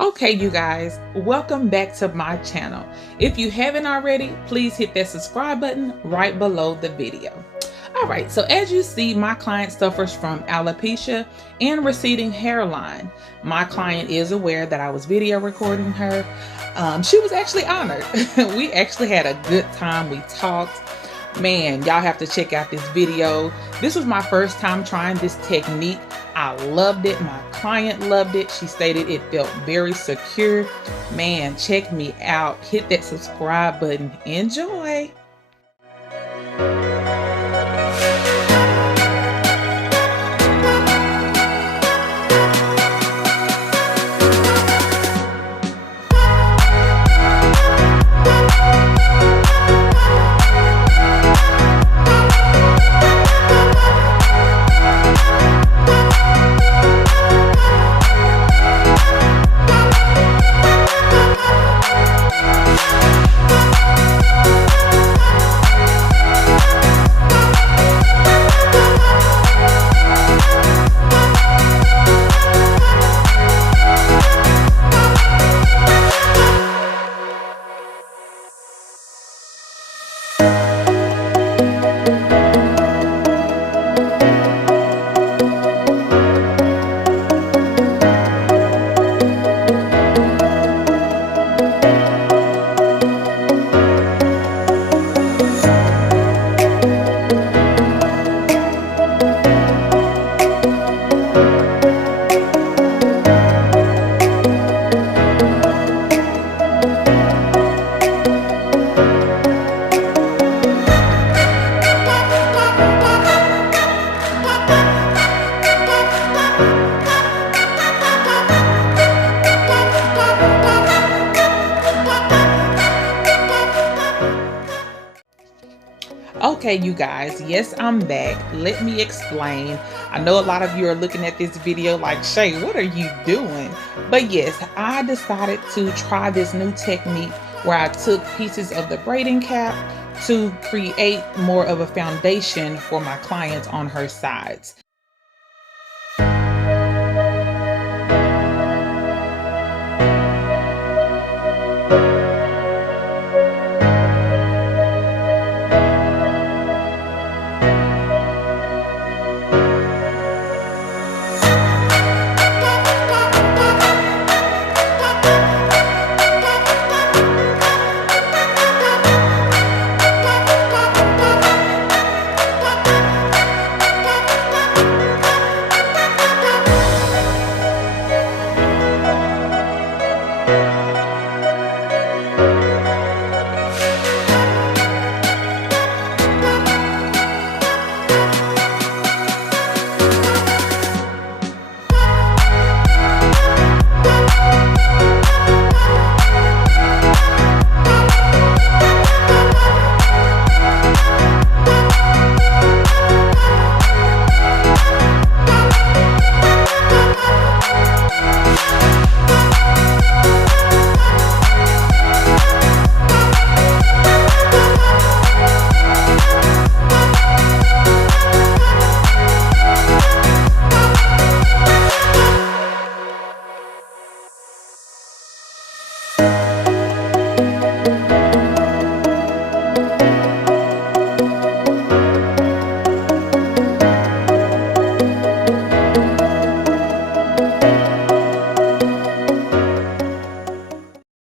Okay, you guys, welcome back to my channel. If you haven't already, please hit that subscribe button right below the video. All right, so as you see, my client suffers from alopecia and receding hairline. My client is aware that I was video recording her. She was actually honored. We actually had a good time. We talked. Man, y'all have to check out this video. This was my first time trying this technique. I loved it. My client loved it. She stated it felt very secure. Man, check me out. Hit that subscribe button. Enjoy. Okay, you guys, yes, I'm back. Let me explain. I know a lot of you are looking at this video like, Shay, what are you doing? But yes, I decided to try this new technique where I took pieces of the braiding cap to create more of a foundation for my clients on her sides.